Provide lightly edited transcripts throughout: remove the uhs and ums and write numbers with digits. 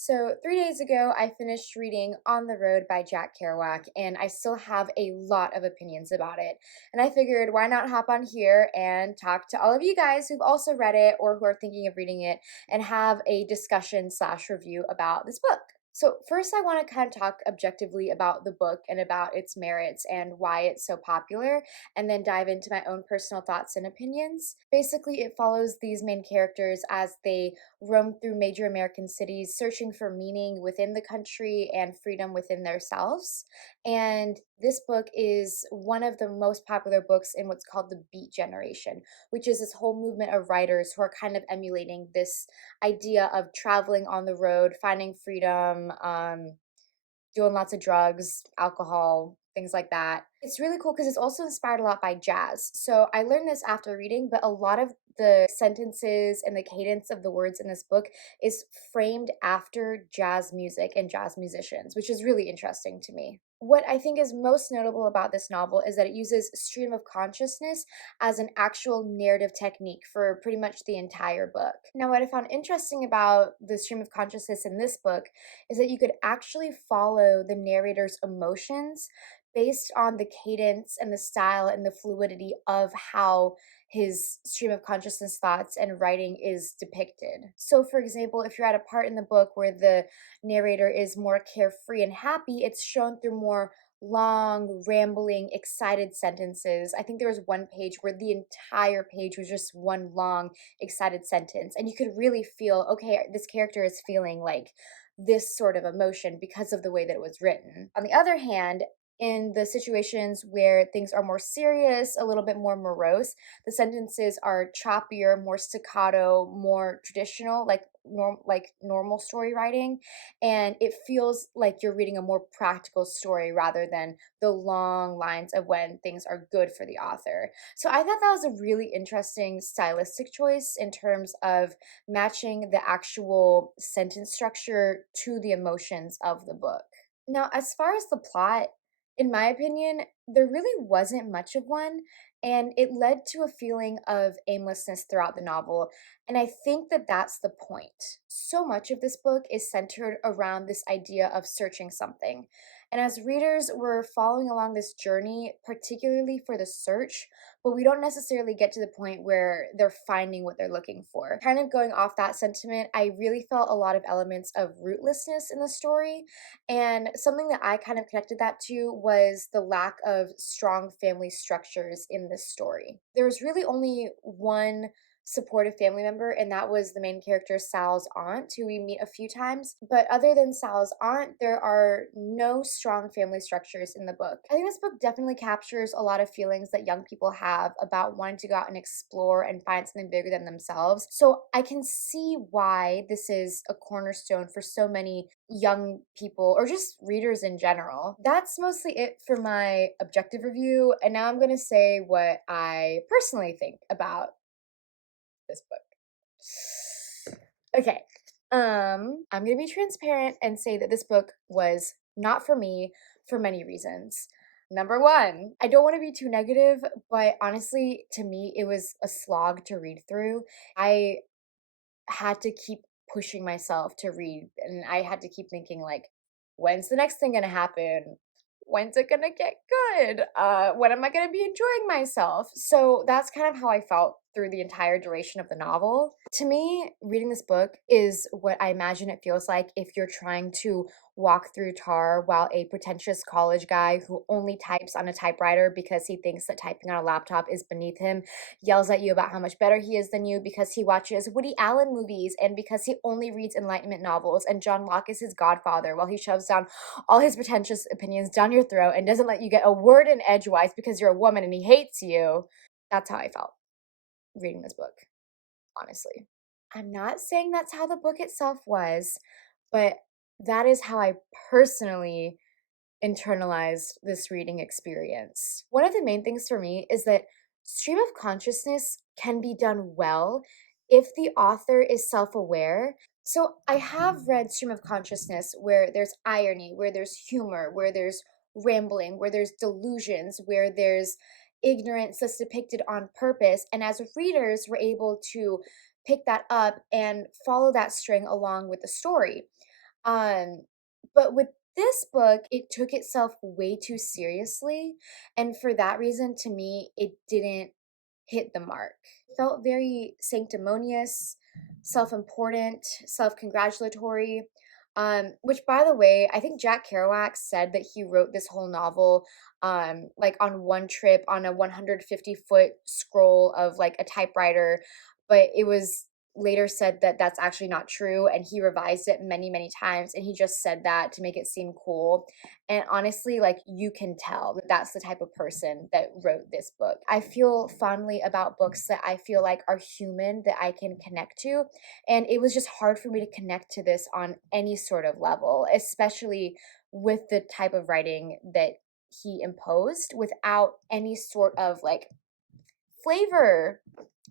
So, 3 days ago, I finished reading On the Road by Jack Kerouac, and I still have a lot of opinions about it. And I figured, why not hop on here and talk to all of you guys who've also read it or who are thinking of reading it and have a discussion/slash review about this book. So, first, I want to kind of talk objectively about the book and about its merits and why it's so popular, and then dive into my own personal thoughts and opinions. Basically, it follows these main characters as they roam through major American cities, searching for meaning within the country and freedom within themselves. And this book is one of the most popular books in what's called the Beat Generation, which is this whole movement of writers who are kind of emulating this idea of traveling on the road, finding freedom, doing lots of drugs, alcohol, things like that. It's really cool because it's also inspired a lot by jazz. So I learned this after reading, but a lot of the sentences and the cadence of the words in this book is framed after jazz music and jazz musicians, which is really interesting to me. What I think is most notable about this novel is that it uses stream of consciousness as an actual narrative technique for pretty much the entire book. Now, what I found interesting about the stream of consciousness in this book is that you could actually follow the narrator's emotions based on the cadence and the style and the fluidity of how his stream of consciousness thoughts and writing is depicted. So, for example, if you're at a part in the book where the narrator is more carefree and happy, it's shown through more long, rambling, excited sentences. I think there was one page where the entire page was just one long, excited sentence. And you could really feel, okay, this character is feeling like this sort of emotion because of the way that it was written. On the other hand, in the situations where things are more serious, a little bit more morose, the sentences are choppier, more staccato, more traditional, like normal story writing, and it feels like you're reading a more practical story rather than the long lines of when things are good for the author. So I thought that was a really interesting stylistic choice in terms of matching the actual sentence structure to the emotions of the book. Now, as far as the plot, in my opinion, there really wasn't much of one, and it led to a feeling of aimlessness throughout the novel. And I think that that's the point. So much of this book is centered around this idea of searching something. And as readers, we're following along this journey, particularly for the search, but we don't necessarily get to the point where they're finding what they're looking for. Kind of going off that sentiment, I really felt a lot of elements of rootlessness in the story, and something that I kind of connected that to was the lack of strong family structures in this story. There was really only one supportive family member, and that was the main character Sal's aunt, who we meet a few times. But other than Sal's aunt, there are no strong family structures in the book. I think this book definitely captures a lot of feelings that young people have about wanting to go out and explore and find something bigger than themselves. So I can see why this is a cornerstone for so many young people or just readers in general. That's mostly it for my objective review, and now I'm going to say what I personally think about this book. Okay. I'm going to be transparent and say that this book was not for me for many reasons. Number one, I don't want to be too negative, but honestly, to me, it was a slog to read through. I had to keep pushing myself to read, and I had to keep thinking, like, when's the next thing gonna happen? When's it gonna get good? When am I gonna be enjoying myself? So that's kind of how I felt through the entire duration of the novel. To me, reading this book is what I imagine it feels like if you're trying to walk through tar while a pretentious college guy who only types on a typewriter because he thinks that typing on a laptop is beneath him yells at you about how much better he is than you because he watches Woody Allen movies and because he only reads Enlightenment novels and John Locke is his godfather while he shoves down all his pretentious opinions down your throat and doesn't let you get a word in edgewise because you're a woman and he hates you. That's how I felt reading this book, honestly. I'm not saying that's how the book itself was, but that is how I personally internalized this reading experience. One of the main things for me is that stream of consciousness can be done well if the author is self aware. So I have read stream of consciousness where there's irony, where there's humor, where there's rambling, where there's delusions, where there's ignorance that's depicted on purpose. And as readers, we're able to pick that up and follow that string along with the story. Um, but with this book, it took itself way too seriously, and for that reason, to me, it didn't hit the mark. It felt very sanctimonious, self-important, self-congratulatory. Which by the way, I think Jack Kerouac said that he wrote this whole novel like on one trip on a 150-foot scroll of like a typewriter, but it was later said that that's actually not true, and he revised it many many times, and he just said that to make it seem cool. And honestly, like, you can tell that that's the type of person that wrote this book. I feel fondly about books that I feel like are human, that I can connect to, and it was just hard for me to connect to this on any sort of level, especially with the type of writing that he imposed without any sort of like flavor.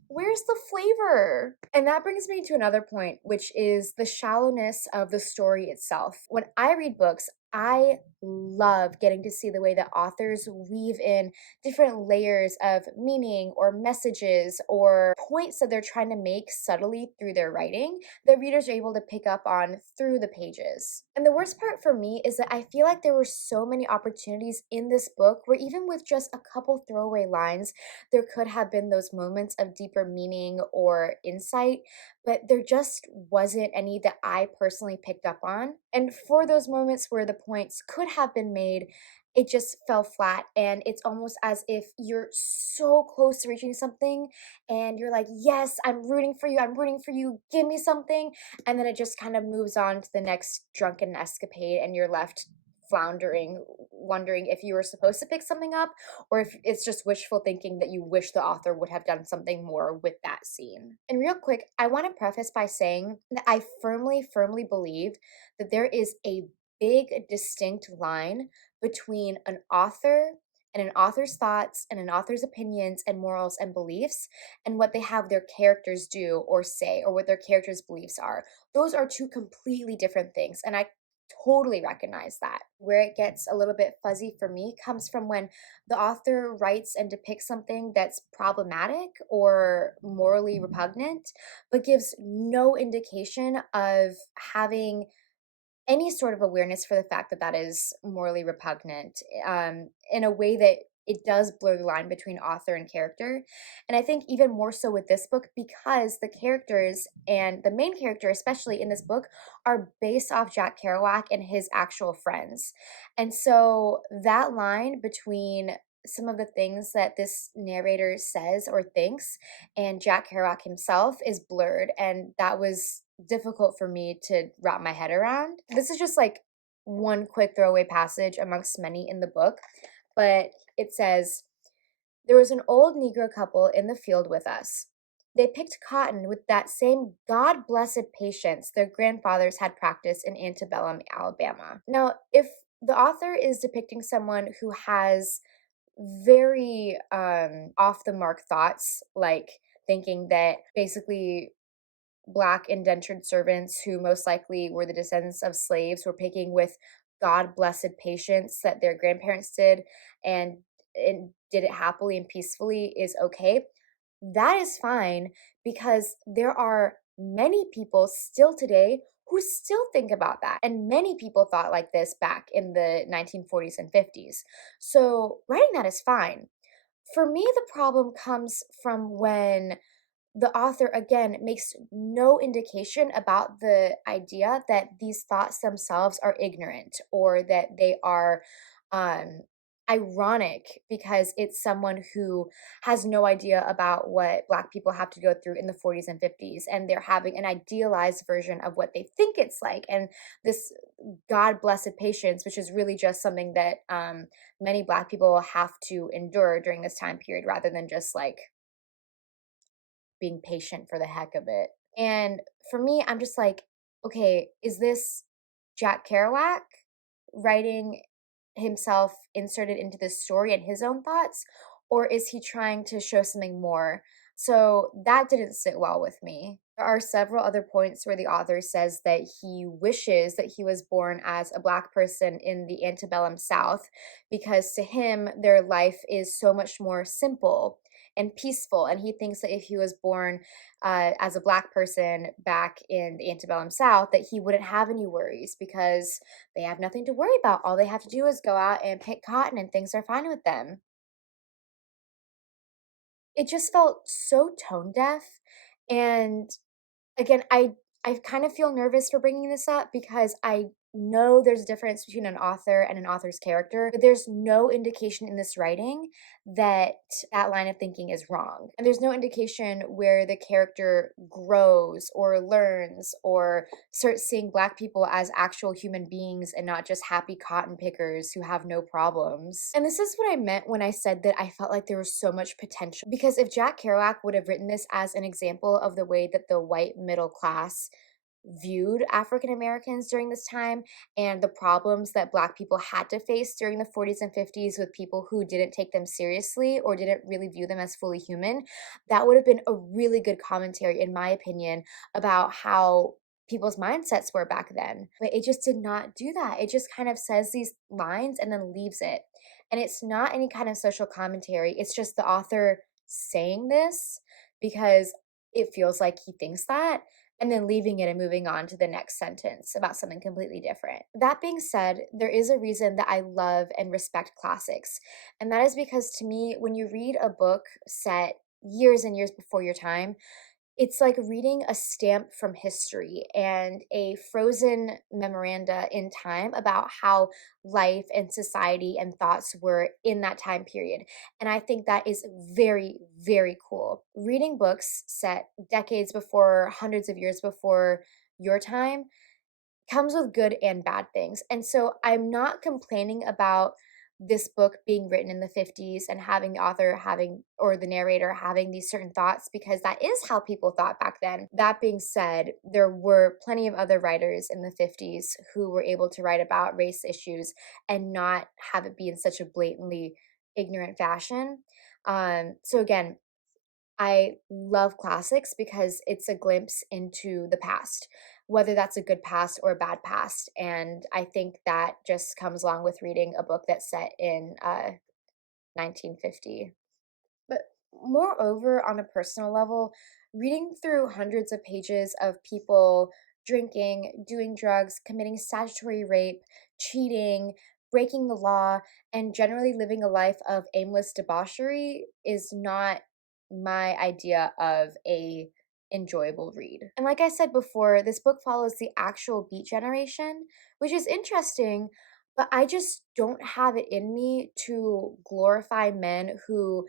Where's the flavor? And that brings me to another point, which is the shallowness of the story itself. When I read books, I love getting to see the way that authors weave in different layers of meaning or messages or points that they're trying to make subtly through their writing that readers are able to pick up on through the pages. And the worst part for me is that I feel like there were so many opportunities in this book where even with just a couple throwaway lines, there could have been those moments of deeper meaning or insight, but there just wasn't any that I personally picked up on. And for those moments where the points could have been made, it just fell flat. And it's almost as if you're so close to reaching something and you're like, yes, I'm rooting for you, I'm rooting for you, give me something. And then it just kind of moves on to the next drunken escapade, and you're left floundering, wondering if you were supposed to pick something up or if it's just wishful thinking that you wish the author would have done something more with that scene. And real quick, I want to preface by saying that I firmly, firmly believe that there is a big, distinct line between an author and an author's thoughts and an author's opinions and morals and beliefs and what they have their characters do or say or what their characters' beliefs are. Those are two completely different things. And I totally recognize that. Where it gets a little bit fuzzy for me comes from when the author writes and depicts something that's problematic or morally repugnant, but gives no indication of having any sort of awareness for the fact that that is morally repugnant, in a way that it does blur the line between author and character. And I think even more so with this book because the characters and the main character, especially in this book, are based off Jack Kerouac and his actual friends. And so that line between some of the things that this narrator says or thinks and Jack Kerouac himself is blurred. And that was difficult for me to wrap my head around. This is just like one quick throwaway passage amongst many in the book, but it says, "There was an old Negro couple in the field with us. They picked cotton with that same God blessed patience their grandfathers had practiced in antebellum Alabama." Now, if the author is depicting someone who has very off the mark thoughts, like thinking that basically Black indentured servants who most likely were the descendants of slaves were picking with God blessed patience that their grandparents did and, and did it happily and peacefully is okay. That is fine because there are many people still today who still think about that. And many people thought like this back in the 1940s and 50s. So writing that is fine. For me, the problem comes from when the author again makes no indication about the idea that these thoughts themselves are ignorant or that they are um ironic because it's someone who has no idea about what Black people have to go through in the 40s and 50s, and they're having an idealized version of what they think it's like, and this God blessed patience, which is really just something that many Black people have to endure during this time period rather than just like being patient for the heck of it. And for me, I'm just like, okay, is this Jack Kerouac writing himself inserted into this story and his own thoughts? Or is he trying to show something more? So that didn't sit well with me. There are several other points where the author says that he wishes that he was born as a Black person in the antebellum South because to him, their life is so much more simple and peaceful. And he thinks that if he was born as a Black person back in the antebellum South, that he wouldn't have any worries because they have nothing to worry about. All they have to do is go out and pick cotton and things are fine with them. It just felt so tone deaf, and again, I kind of feel nervous for bringing this up because I know there's a difference between an author and an author's character, but there's no indication in this writing that that line of thinking is wrong. And there's no indication where the character grows or learns or starts seeing Black people as actual human beings and not just happy cotton pickers who have no problems. And this is what I meant when I said that I felt like there was so much potential. Because if Jack Kerouac would have written this as an example of the way that the white middle class viewed African Americans during this time and the problems that Black people had to face during the 40s and 50s with people who didn't take them seriously or didn't really view them as fully human, that would have been a really good commentary, in my opinion, about how people's mindsets were back then. But it just did not do that. It just kind of says these lines and then leaves it. And it's not any kind of social commentary, it's just the author saying this because it feels like he thinks that, and then leaving it and moving on to the next sentence about something completely different. That being said, there is a reason that I love and respect classics. And that is because to me, when you read a book set years and years before your time, it's like reading a stamp from history and a frozen memoranda in time about how life and society and thoughts were in that time period. And I think that is very, very cool. Reading books set decades before, hundreds of years before your time comes with good and bad things. And so I'm not complaining about this book being written in the 50s and having the author having or the narrator having these certain thoughts because that is how people thought back then. That being said, there were plenty of other writers in the 50s who were able to write about race issues and not have it be in such a blatantly ignorant fashion. So again, I love classics because it's a glimpse into the past, whether that's a good past or a bad past. And I think that just comes along with reading a book that's set in 1950. But moreover, on a personal level, reading through hundreds of pages of people drinking, doing drugs, committing statutory rape, cheating, breaking the law, and generally living a life of aimless debauchery is not my idea of a enjoyable read. And like I said before, this book follows the actual Beat Generation, which is interesting, but I just don't have it in me to glorify men who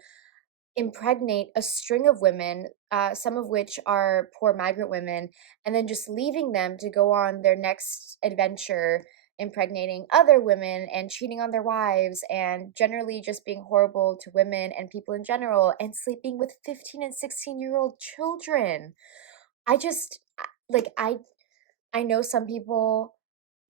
impregnate a string of women, some of which are poor migrant women, and then just leaving them to go on their next adventure, impregnating other women and cheating on their wives, and generally just being horrible to women and people in general, and sleeping with 15 and 16-year-old children. I just, like, I know some people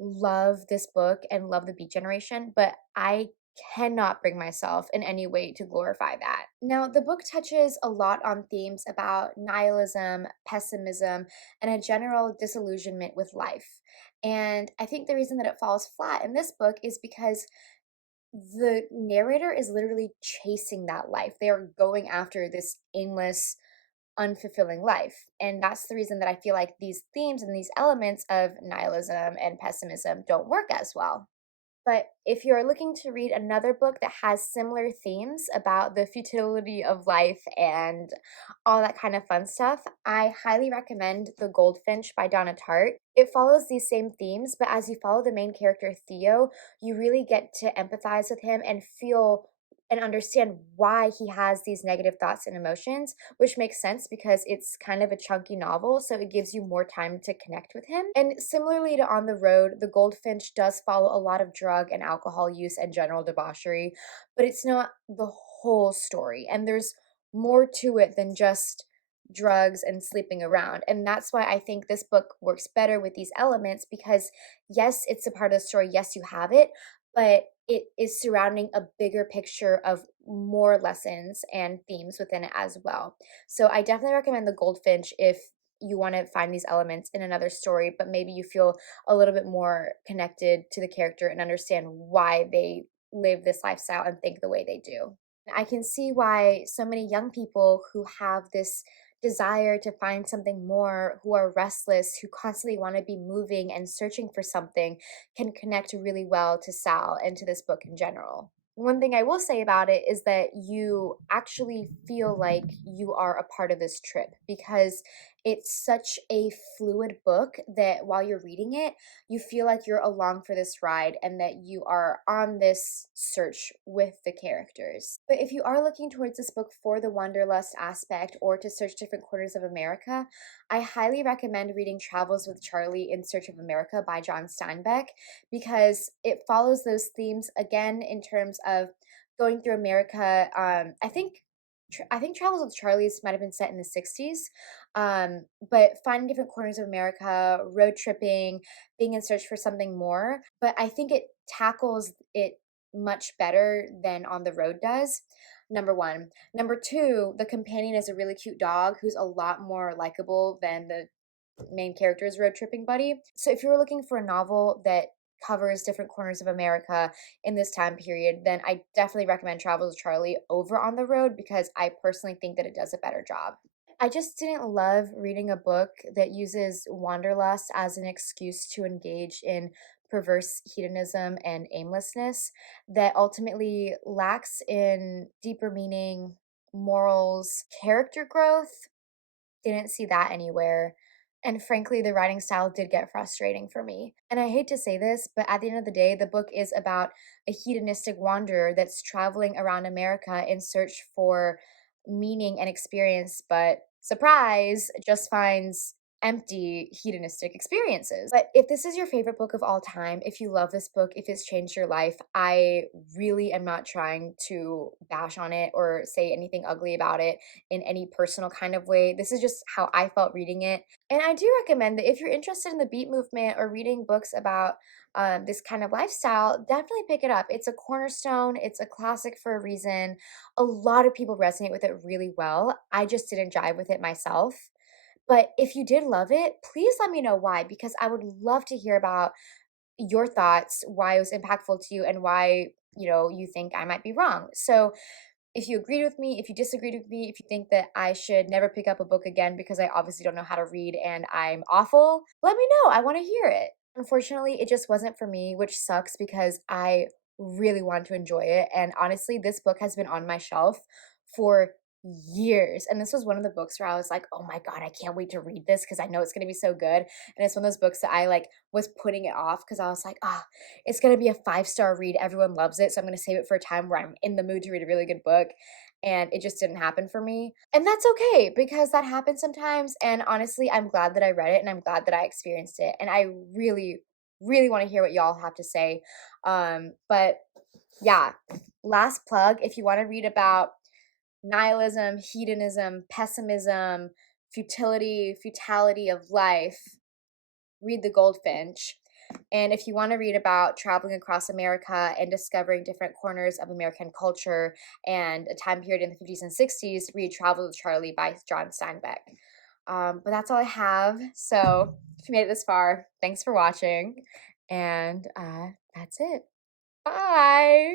love this book and love the Beat Generation, but I cannot bring myself in any way to glorify that. Now, the book touches a lot on themes about nihilism, pessimism, and a general disillusionment with life. And I think the reason that it falls flat in this book is because the narrator is literally chasing that life. They are going after this aimless, unfulfilling life. And that's the reason that I feel like these themes and these elements of nihilism and pessimism don't work as well. But if you're looking to read another book that has similar themes about the futility of life and all that kind of fun stuff, I highly recommend The Goldfinch by Donna Tartt. It follows these same themes, but as you follow the main character, Theo, you really get to empathize with him and feel and understand why he has these negative thoughts and emotions, which makes sense because it's kind of a chunky novel, so it gives you more time to connect with him. And similarly to On the Road, The Goldfinch does follow a lot of drug and alcohol use and general debauchery, but it's not the whole story, and there's more to it than just drugs and sleeping around. And that's why I think this book works better with these elements because, yes, it's a part of the story, yes, you have it, but it is surrounding a bigger picture of more lessons and themes within it as well. So I definitely recommend The Goldfinch if you want to find these elements in another story, but maybe you feel a little bit more connected to the character and understand why they live this lifestyle and think the way they do. I can see why so many young people who have this desire to find something more, who are restless, who constantly want to be moving and searching for something, can connect really well to Sal and to this book in general. One thing I will say about it is that you actually feel like you are a part of this trip because it's such a fluid book that while you're reading it, you feel like you're along for this ride and that you are on this search with the characters. But if you are looking towards this book for the wanderlust aspect or to search different corners of America, I highly recommend reading Travels with Charlie in Search of America by John Steinbeck because it follows those themes again in terms of going through America. I think Travels with Charlie's might have been set in the 60s, but finding different corners of America, road tripping, being in search for something more. But I think it tackles it much better than On the Road does. Number one. Number two, the companion is a really cute dog who's a lot more likable than the main character's road tripping buddy. So if you were looking for a novel that covers different corners of America in this time period, then I definitely recommend Travels with Charlie over On the Road because I personally think that it does a better job. I just didn't love reading a book that uses wanderlust as an excuse to engage in perverse hedonism and aimlessness that ultimately lacks in deeper meaning, morals, character growth. Didn't see that anywhere. And frankly, the writing style did get frustrating for me. And I hate to say this, but at the end of the day, the book is about a hedonistic wanderer that's traveling around America in search for meaning and experience, but surprise, just finds empty hedonistic experiences. But if this is your favorite book of all time, if you love this book, if it's changed your life, I really am not trying to bash on it or say anything ugly about it in any personal kind of way. This is just how I felt reading it. And I do recommend that if you're interested in the beat movement or reading books about this kind of lifestyle, definitely pick it up. It's a cornerstone, it's a classic for a reason. A lot of people resonate with it really well. I just didn't jive with it myself. But if you did love it, please let me know why, because I would love to hear about your thoughts, why it was impactful to you, and why, you think I might be wrong. So if you agreed with me, if you disagreed with me, if you think that I should never pick up a book again because I obviously don't know how to read and I'm awful, let me know. I want to hear it. Unfortunately, it just wasn't for me, which sucks because I really want to enjoy it. And honestly, this book has been on my shelf for years. And this was one of the books where I was like, oh my God, I can't wait to read this because I know it's going to be so good. And it's one of those books that I was putting it off because I was like, it's going to be a 5-star read. Everyone loves it. So I'm going to save it for a time where I'm in the mood to read a really good book. And it just didn't happen for me. And that's okay because that happens sometimes. And honestly, I'm glad that I read it and I'm glad that I experienced it. And I really, really want to hear what y'all have to say. But yeah, last plug if you want to read about nihilism, hedonism, pessimism, futility of life, read The Goldfinch. And if you want to read about traveling across America and discovering different corners of American culture and a time period in the 50s and 60s, read Travel with Charlie by John Steinbeck. But that's all I have. So if you made it this far, thanks for watching. And that's it. Bye.